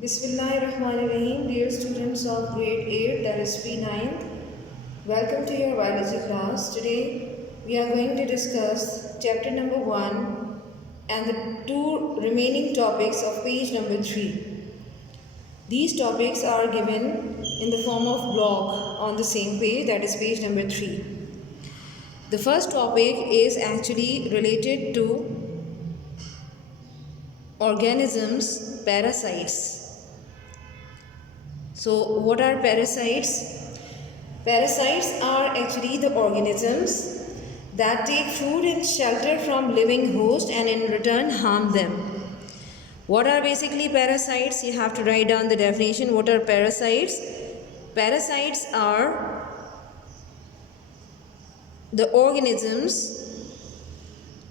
Bismillahirrahmanirrahim. Dear students of grade 8, that is P9th, welcome to your biology class. Today we are going to discuss chapter number 1 and the two remaining topics of page number 3. These topics are given in the form of block on the same page, that is page number 3. The first topic is actually related to organisms, parasites. So, what are parasites? Parasites are actually the organisms that take food and shelter from living hosts and in return harm them. What are basically parasites? You have to write down the definition. What are parasites? Parasites are the organisms,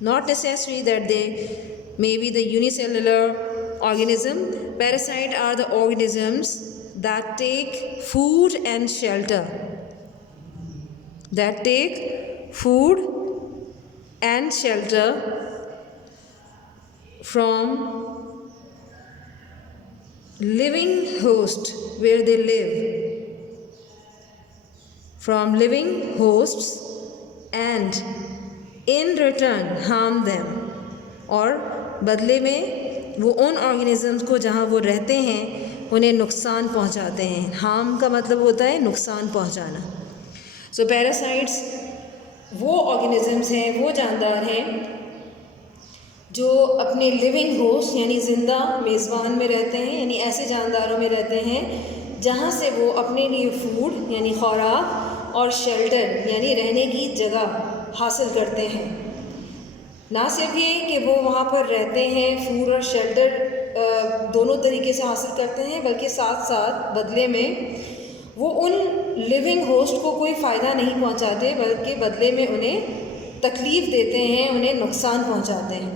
not necessary that they may be the unicellular organism. Parasites are the organisms that take food and shelter. That take food and shelter from living host where they live. From living hosts and in return harm them. और बदले में वो उन ऑर्गेनिजम्स को जहाँ वो रहते हैं उन्हें नुकसान पहुंचाते हैं. हार्म का मतलब होता है नुकसान पहुंचाना. सो पैरासाइट्स वो ऑर्गेनिजम्स हैं, वो जानदार हैं जो अपने लिविंग होस्ट यानी ज़िंदा मेज़बान में रहते हैं, यानी ऐसे जानदारों में रहते हैं जहाँ से वो अपने लिए फूड यानी खुराक और शेल्टर यानी रहने की जगह हासिल करते हैं. ना सिर्फ ये कि वो वहाँ पर रहते हैं, फूड और शेल्टर दोनों तरीके से हासिल करते हैं, बल्कि साथ साथ बदले में वो उन लिविंग होस्ट को कोई फ़ायदा नहीं पहुँचाते, बल्कि बदले में उन्हें तकलीफ़ देते हैं, उन्हें नुकसान पहुँचाते हैं.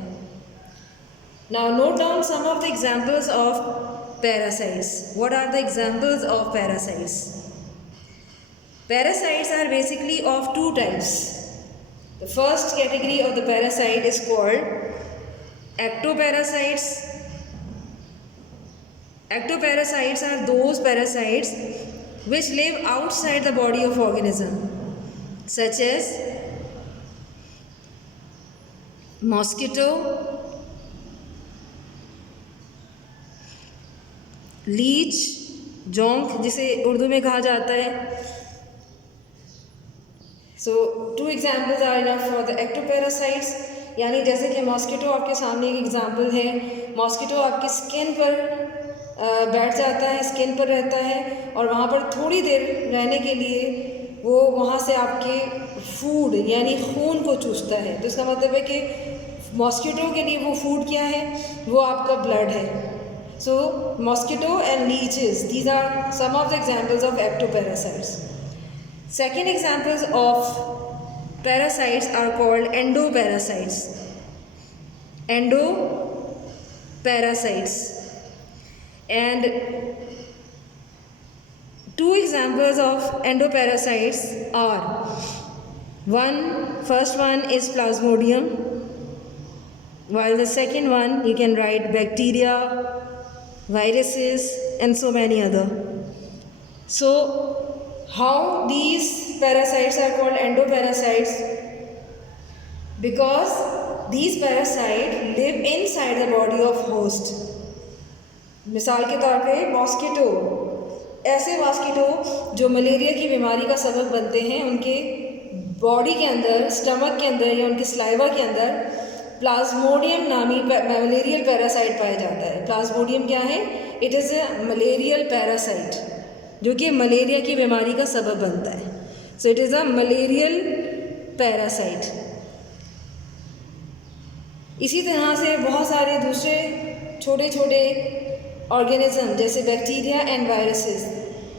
Now note down some of the examples of parasites. What are the examples of parasites? Parasites are basically of two types. The first category of the parasite is called ectoparasites. Ectoparasites are those parasites which live outside the body of organism, such as mosquito, leech, जोंक जिसे उर्दू में कहा जाता है. So two examples are enough for the ectoparasites. यानी जैसे कि मॉस्किटो आपके सामने एक एग्जाम्पल है. मॉस्किटो आपकी स्किन पर बैठ जाता है, स्किन पर रहता है और वहाँ पर थोड़ी देर रहने के लिए वो वहाँ से आपके फूड यानी खून को चूसता है. तो इसका मतलब है कि मॉस्किटो के लिए वो फूड क्या है? वो आपका ब्लड है. So mosquito and leeches, these are some of the examples of ectoparasites. Second examples of parasites are called endoparasites. Endoparasites. And two examples of endoparasites are first one is Plasmodium, while the second one you can write bacteria, viruses and so many other. So how these parasites are called endoparasites? Because these parasites live inside the body of host. मिसाल के तौर पे मॉस्किटो, ऐसे मॉस्किटो जो मलेरिया की बीमारी का सबब बनते हैं, उनके बॉडी के अंदर, स्टमक के अंदर या उनके स्लाइवा के अंदर प्लाज्मोडियम नामी मलेरियल पैरासाइट पाया जाता है. प्लाज्मोडियम क्या है? It is a malarial parasite जो कि मलेरिया की बीमारी का सबब बनता है. So it is a malarial parasite. इसी तरह से बहुत सारे दूसरे छोटे छोटे ऑर्गेनिज्म जैसे bacteria and viruses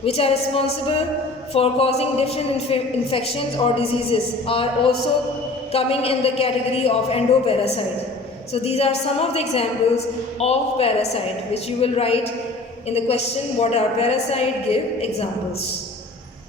which are responsible for causing different infections और diseases are also coming in the category of endoparasite. So these are some of the examples of parasite which you will write in the question what are parasite, give examples.